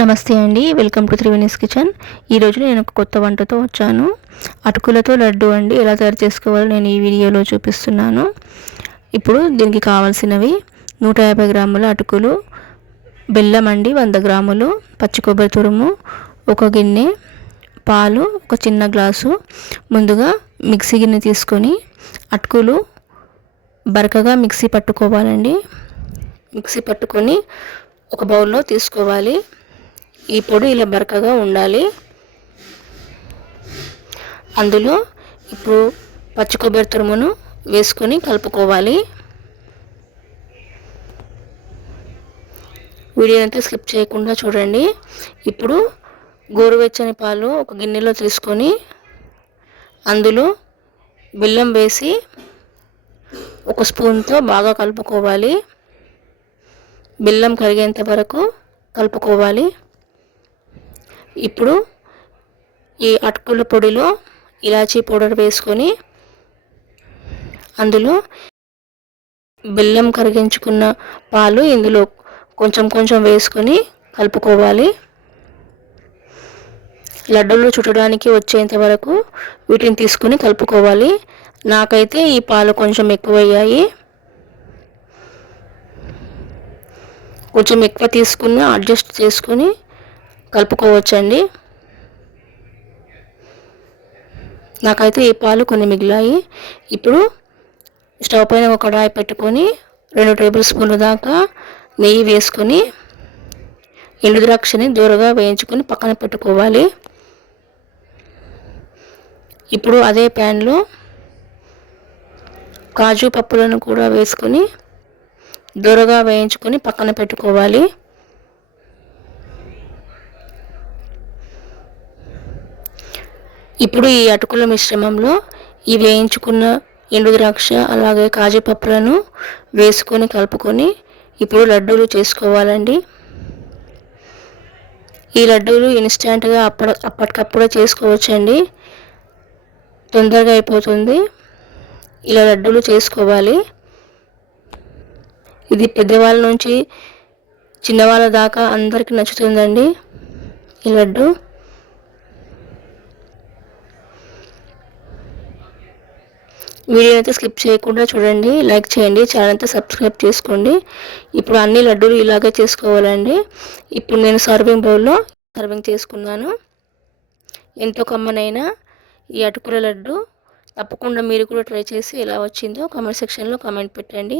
నమస్తే అండి welcome to Triveni's kitchen. ఈరోజు నేను ఒక కొత్త వంటతో వచ్చాను. అటుకులతో లడ్డు అండి ఎలా తయారు చేసుకోవాలో నేను ఈ వీడియోలో చూపిస్తున్నాను. ఇప్పుడు దీనికి కావాల్సినవి నూట యాభై గ్రాముల అటుకులు బెల్లం అండి వంద గ్రాములు పచ్చి కొబ్బరి తురుము ఒక గిన్నె పాలు ఒక చిన్న గ్లాసు. ముందుగా మిక్సీ గిన్నె తీసుకొని అటుకులు బరకగా మిక్సీ పట్టుకోవాలండి. మిక్సీ పట్టుకొని ఒక బౌల్లో తీసుకోవాలి. ఈ పొడి ఇలా బరకగా ఉండాలి. అందులో ఇప్పుడు పచ్చి కొబ్బరి తురుమును వేసుకొని కలుపుకోవాలి. వీడియో అంతా స్కిప్ చేయకుండా చూడండి. ఇప్పుడు గోరువెచ్చని పాలు ఒక గిన్నెలో తీసుకొని అందులో బెల్లం వేసి ఒక స్పూన్తో బాగా కలుపుకోవాలి. బెల్లం కరిగేంత వరకు కలుపుకోవాలి. ఇప్పుడు ఈ అటుకుల పొడిలో ఇలాచీ పౌడర్ వేసుకొని అందులో బెల్లం కరిగించుకున్న పాలు ఇందులో కొంచెం కొంచెం వేసుకొని కలుపుకోవాలి. లడ్డూలు చుట్టడానికి వచ్చేంత వరకు వీటిని తీసుకొని కలుపుకోవాలి. నాకైతే ఈ పాలు కొంచెం ఎక్కువయ్యాయి. కొంచెం ఎక్కువ తీసుకుని అడ్జస్ట్ చేసుకొని కలుపుకోవచ్చండి. నాకైతే ఈ పాలు కొన్ని మిగిలాయి. ఇప్పుడు స్టవ్ పైన ఒక కడాయి పెట్టుకొని రెండు టేబుల్ స్పూన్ల దాకా నెయ్యి వేసుకొని ఎండు ద్రాక్షని దూరగా వేయించుకొని పక్కన పెట్టుకోవాలి. ఇప్పుడు అదే ప్యాన్లో కాజు పప్పులను కూడా వేసుకొని దూరగా వేయించుకొని పక్కన పెట్టుకోవాలి. ఇప్పుడు ఈ అటుకుల మిశ్రమంలో ఈ వేయించుకున్న ఎండు ద్రాక్ష అలాగే కాజుపప్పులను వేసుకొని కలుపుకొని ఇప్పుడు లడ్డూలు చేసుకోవాలండి. ఈ లడ్డూలు ఇన్స్టెంట్గా అప్పటి అప్పటికప్పుడే చేసుకోవచ్చండి. తొందరగా అయిపోతుంది. ఇలా లడ్డూలు చేసుకోవాలి. ఇది పెద్దవాళ్ళ నుంచి చిన్నవాళ్ళ దాకా అందరికీ నచ్చుతుందండి ఈ లడ్డు. వీడియో అయితే స్కిప్ చేయకుండా చూడండి లైక్ చేయండి ఛానల్ అయితే సబ్స్క్రైబ్ చేసుకోండి. ఇప్పుడు అన్ని లడ్డూలు ఇలాగే చేసుకోవాలండి. ఇప్పుడు నేను సర్వింగ్ బౌల్లో సర్వింగ్ చేసుకున్నాను. ఎంతో కమ్మనైనా ఈ అటుకుల లడ్డు తప్పకుండా మీరు కూడా ట్రై చేసి ఎలా వచ్చిందో కామెంట్ సెక్షన్లో కామెంట్ పెట్టండి.